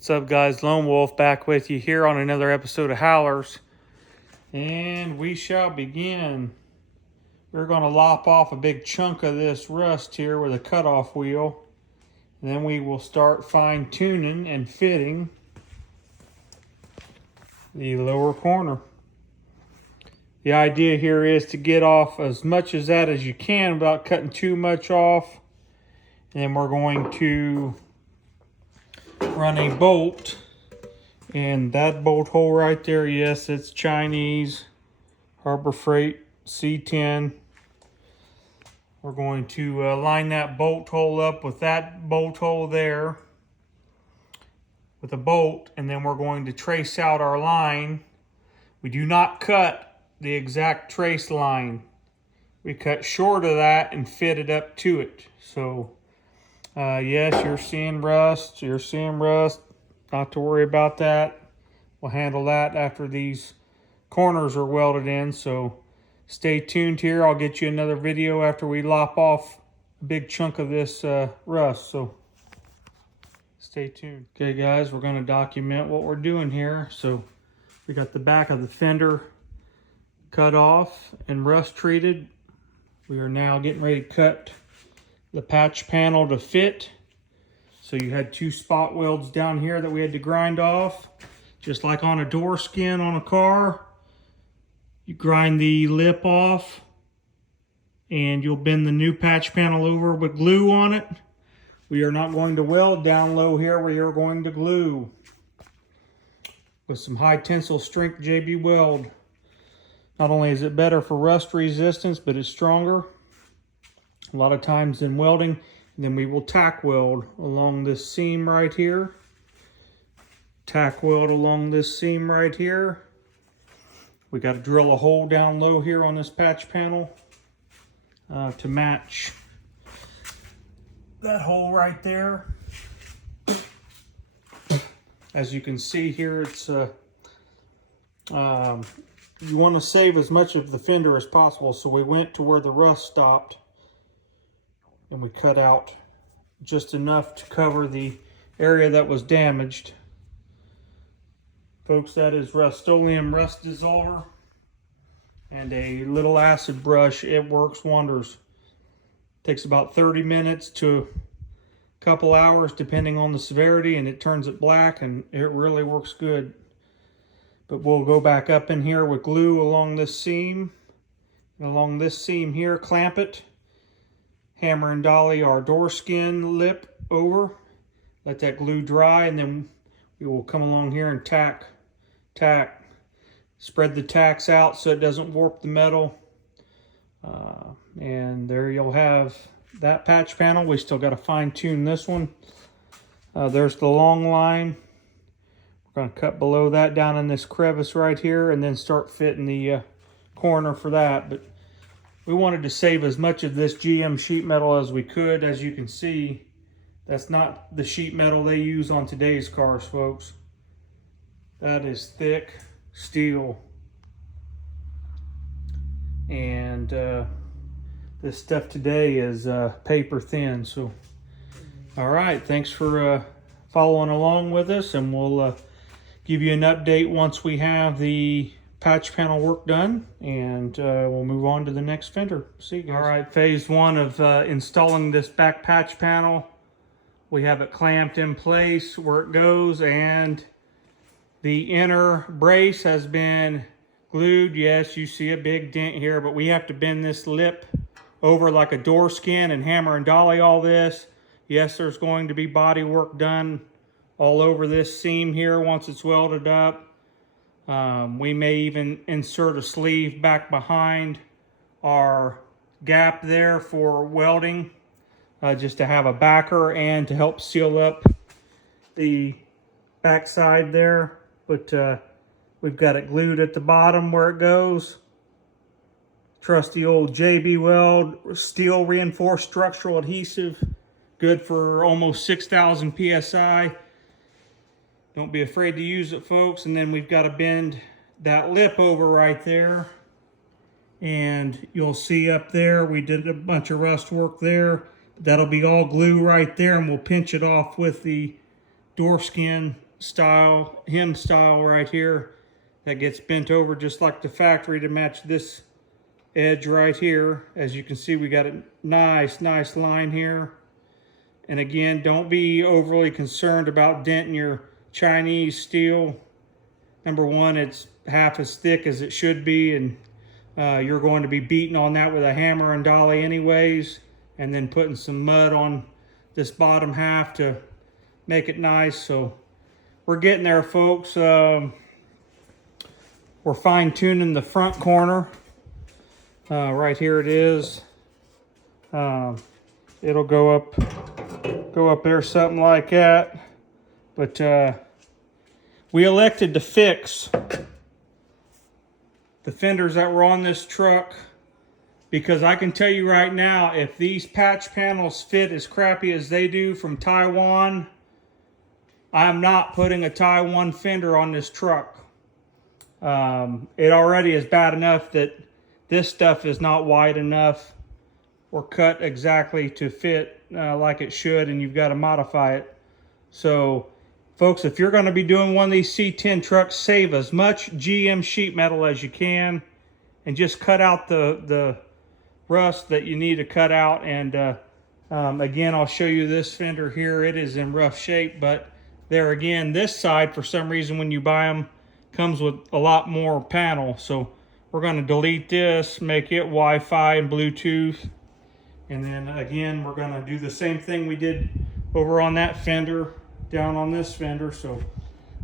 What's up, guys? Lone Wolf back with you here on another episode of Howlers. And we shall begin. We're going to lop off a big chunk of this rust here with a cutoff wheel. And then we will start fine-tuning and fitting the lower corner. The idea here is to get off as much of that as you can without cutting too much off. And then we're going to run a bolt, and that bolt hole right there, yes, it's Chinese Harbor Freight C10. We're going to line that bolt hole up with that bolt hole there with a bolt, and then we're going to trace out our line. We do not cut the exact trace line. We cut short of that and fit it up to it. So yes, you're seeing rust. Not to worry about that. We'll handle that after these corners are welded in. So stay tuned here. I'll get you another video after we lop off a big chunk of this rust. So stay tuned. Okay, guys, we're going to document what we're doing here. So we got the back of the fender cut off and rust treated. We are now getting ready to cut the patch panel to fit. So you had two spot welds down here that we had to grind off, just like on a door skin on a car. You grind the lip off and you'll bend the new patch panel over with glue on it. We are not going to weld down low here. We are going to glue with some high tensile strength JB weld. Not only is it better for rust resistance, but it's stronger a lot of times in welding. And then we will tack weld along this seam right here. Tack weld along this seam right here. We got to drill a hole down low here on this patch panel to match that hole right there. As you can see here, it's you want to save as much of the fender as possible, so we went to where the rust stopped and we cut out just enough to cover the area that was damaged. Folks, that is Rust-Oleum rust dissolver and a little acid brush. It works wonders. Takes about 30 minutes to a couple hours depending on the severity, and it turns it black, and it really works good. But we'll go back up in here with glue along this seam. And along this seam here, clamp it. Hammer and dolly our door skin lip over. Let that glue dry, and then we will come along here and tack. Spread the tacks out so it doesn't warp the metal. And there you'll have that patch panel. We still got to fine tune this one. There's the long line. We're going to cut below that down in this crevice right here and then start fitting the corner for that. But we wanted to save as much of this GM sheet metal as we could. As you can see, that's not the sheet metal they use on today's cars, folks. That is thick steel. And this stuff today is paper thin. So, all right, thanks for following along with us, and we'll give you an update once we have the patch panel work done, and we'll move on to the next fender. See you guys. All right, phase one of installing this back patch panel. We have it clamped in place where it goes, and the inner brace has been glued. Yes, you see a big dent here, but we have to bend this lip over like a door skin and hammer and dolly all this. Yes, there's going to be body work done all over this seam here once it's welded up. We may even insert a sleeve back behind our gap there for welding, just to have a backer and to help seal up the backside there. But we've got it glued at the bottom where it goes. Trusty old JB Weld steel reinforced structural adhesive, good for almost 6,000 psi. Don't be afraid to use it, folks. And then we've got to bend that lip over right there. And you'll see up there, we did a bunch of rust work there. That'll be all glue right there, and we'll pinch it off with the door skin style, hem style right here that gets bent over just like the factory to match this edge right here. As you can see, we got a nice line here. And again, don't be overly concerned about denting your Chinese steel. Number one, it's half as thick as it should be, and you're going to be beating on that with a hammer and dolly anyways, and then putting some mud on this bottom half to make it nice. So we're getting there, folks. We're fine-tuning the front corner. Right here it is. It'll go up there something like that. But we elected to fix the fenders that were on this truck, because I can tell you right now, if these patch panels fit as crappy as they do from Taiwan, I'm not putting a Taiwan fender on this truck. It already is bad enough that this stuff is not wide enough or cut exactly to fit like it should, and you've got to modify it. So folks, if you're going to be doing one of these C10 trucks, save as much GM sheet metal as you can and just cut out the rust that you need to cut out. And again, I'll show you this fender here. It is in rough shape, but there again, this side, for some reason, when you buy them, comes with a lot more panel. So we're going to delete this, make it Wi-Fi and Bluetooth. And then again, we're going to do the same thing we did over on that fender, down on this fender. So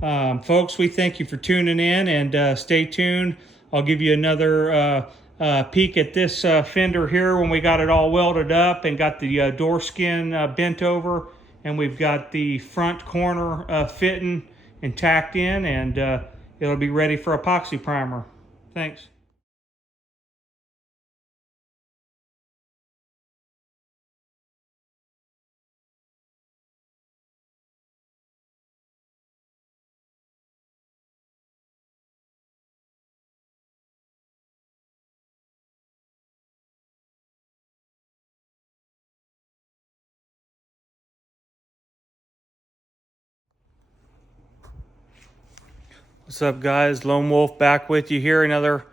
folks, we thank you for tuning in, and stay tuned. I'll give you another peek at this fender here when we got it all welded up and got the door skin bent over, and we've got the front corner fitting and tacked in, and it'll be ready for epoxy primer. Thanks. What's up, guys? Lone Wolf back with you here. Another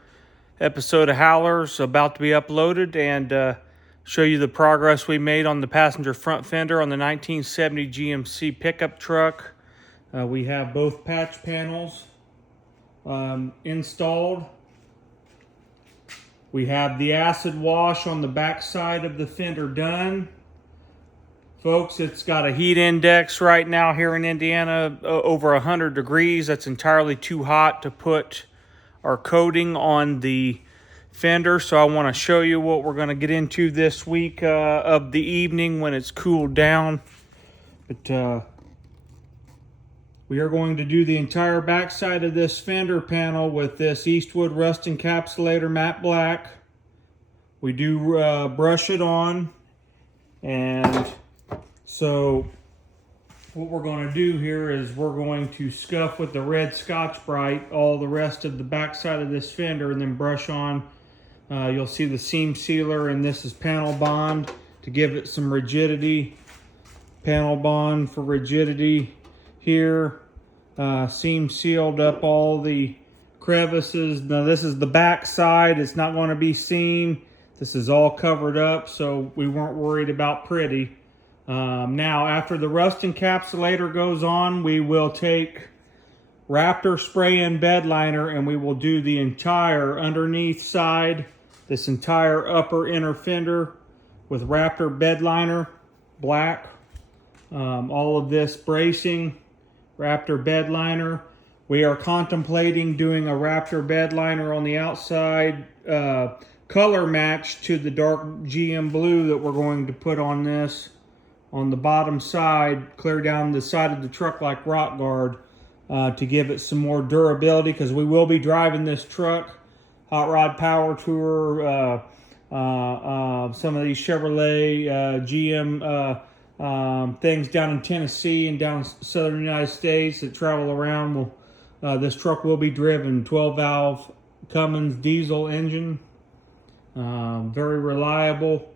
episode of Howlers about to be uploaded, and show you the progress we made on the passenger front fender on the 1970 GMC pickup truck. We have both patch panels installed. We have the acid wash on the back side of the fender done. Folks, it's got a heat index right now here in Indiana over 100 degrees. That's entirely too hot to put our coating on the fender. So I want to show you what we're going to get into this week of the evening when it's cooled down. But we are going to do the entire backside of this fender panel with this Eastwood Rust Encapsulator matte black. We do brush it on, and so what we're going to do here is we're going to scuff with the red Scotch-Brite all the rest of the backside of this fender, and then brush on. You'll see the seam sealer, and this is panel bond to give it some rigidity. Panel bond for rigidity here. Seam sealed up all the crevices. Now this is the back side. It's not going to be seen. This is all covered up, so we weren't worried about pretty. Now, after the rust encapsulator goes on, we will take Raptor spray and bed liner, and we will do the entire underneath side, this entire upper inner fender with Raptor bed liner, black. All of this bracing, Raptor bed liner. We are contemplating doing a Raptor bed liner on the outside, color match to the dark GM blue that we're going to put on this. On the bottom side, clear down the side of the truck like rock guard, to give it some more durability, because we will be driving this truck, Hot Rod Power Tour, some of these Chevrolet, GM things down in Tennessee and down southern United States that travel around. This truck will be driven 12-valve Cummins diesel engine, very reliable.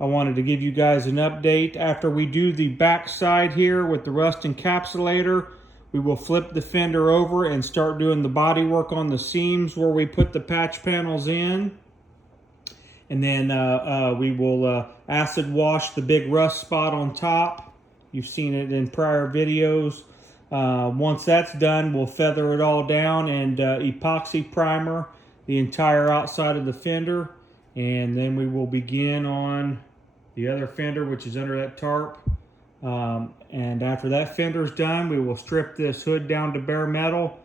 I wanted to give you guys an update. After we do the back side here with the rust encapsulator, we will flip the fender over and start doing the body work on the seams where we put the patch panels in. And then we will acid wash the big rust spot on top. You've seen it in prior videos. Once that's done, we'll feather it all down and epoxy primer the entire outside of the fender. And then we will begin on the other fender, which is under that tarp. And after that fender's done, we will strip this hood down to bare metal.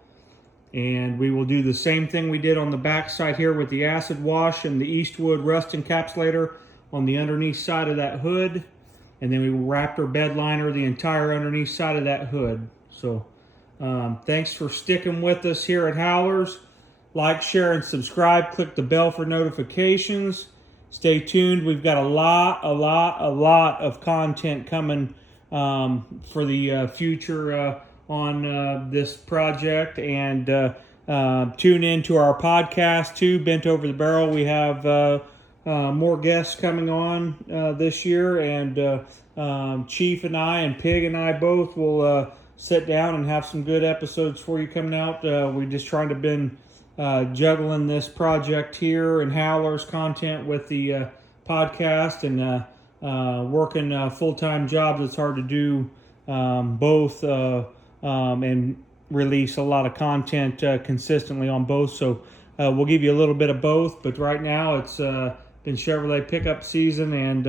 And we will do the same thing we did on the back side here with the acid wash and the Eastwood rust encapsulator on the underneath side of that hood. And then we will Raptor bed liner the entire underneath side of that hood. So thanks for sticking with us here at Howlers. Like, share, and subscribe. Click the bell for notifications. Stay tuned. We've got a lot of content coming for the future on this project. And tune in to our podcast too, Bent Over the Barrel. We have more guests coming on this year, and Chief and I and Pig and I both will sit down and have some good episodes for you coming out. We just trying to been juggling this project here and Howlers content with the podcast, and working full-time jobs. It's hard to do both and release a lot of content consistently on both. So we'll give you a little bit of both, but right now it's been Chevrolet pickup season, and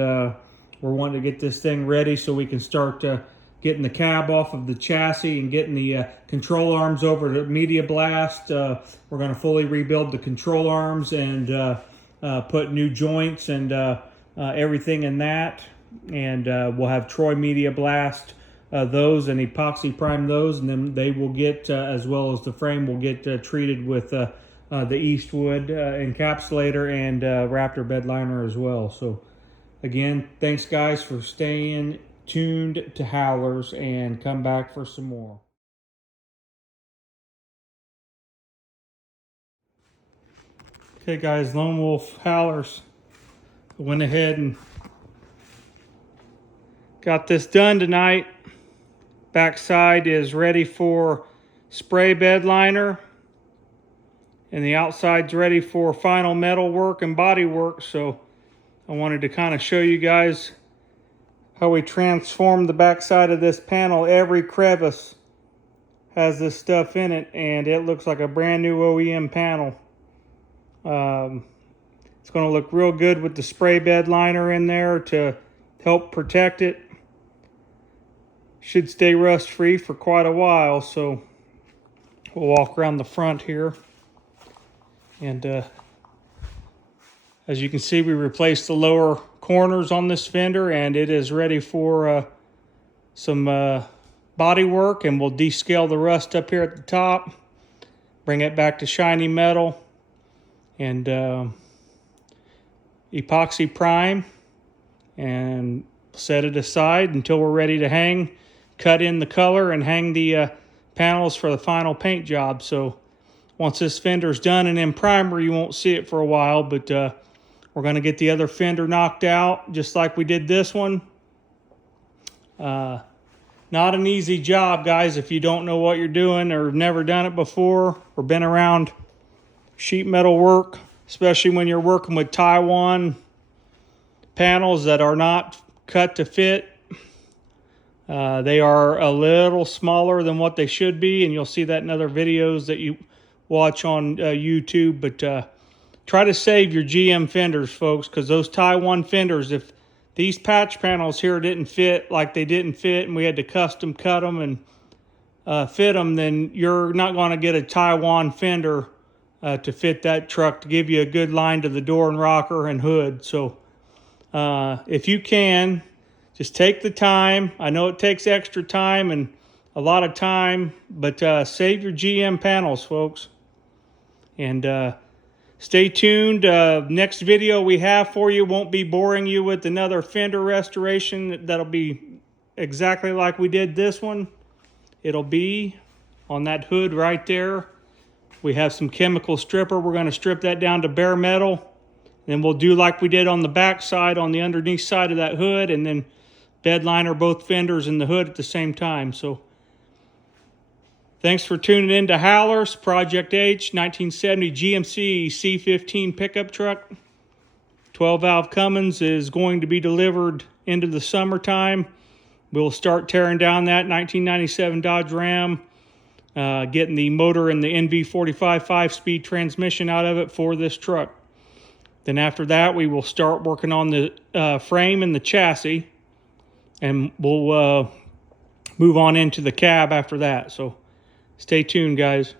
we're wanting to get this thing ready so we can start getting the cab off of the chassis and getting the control arms over to Media Blast. We're going to fully rebuild the control arms and put new joints and everything in that. And we'll have Troy Media Blast those and epoxy prime those, and then they will get, as well as the frame, will get treated with the Eastwood encapsulator and Raptor bed liner as well. So again, thanks guys for staying tuned to Howlers, and come back for some more. Okay guys, Lone Wolf Howlers went ahead and got this done tonight. Backside is ready for spray bed liner, and the outside's ready for final metal work and body work. So I wanted to kind of show you guys how we transformed the backside of this panel. Every crevice has this stuff in it, and it looks like a brand new OEM panel. It's going to look real good with the spray bed liner in there to help protect it. Should stay rust free for quite a while. So we'll walk around the front here, and as you can see, we replaced the lower corners on this fender, and it is ready for some body work. And we'll descale the rust up here at the top, bring it back to shiny metal, and epoxy prime, and set it aside until we're ready to cut in the color and hang the panels for the final paint job. So once this fender's done and in primer, you won't see it for a while, but we're going to get the other fender knocked out just like we did this one. Not an easy job, guys, if you don't know what you're doing or have never done it before or been around sheet metal work, especially when you're working with Taiwan panels that are not cut to fit. They are a little smaller than what they should be, and you'll see that in other videos that you watch on YouTube. But try to save your GM fenders, folks, because those Taiwan fenders, if these patch panels here didn't fit like they didn't fit and we had to custom cut them and fit them, then you're not going to get a Taiwan fender to fit that truck to give you a good line to the door and rocker and hood. So if you can, just take the time. I know it takes extra time and a lot of time, but save your GM panels, folks. And stay tuned. Next video we have for you won't be boring you with another fender restoration. That'll be exactly like we did this one. It'll be on that hood right there. We have some chemical stripper. We're going to strip that down to bare metal. Then we'll do like we did on the back side, on the underneath side of that hood, and then bed liner both fenders in the hood at the same time. So thanks for tuning in to Howlers, Project H, 1970 GMC C15 pickup truck. 12-valve Cummins is going to be delivered into the summertime. We'll start tearing down that 1997 Dodge Ram, getting the motor and the NV45 5-speed transmission out of it for this truck. Then after that, we will start working on the frame and the chassis, and we'll move on into the cab after that. So stay tuned, guys.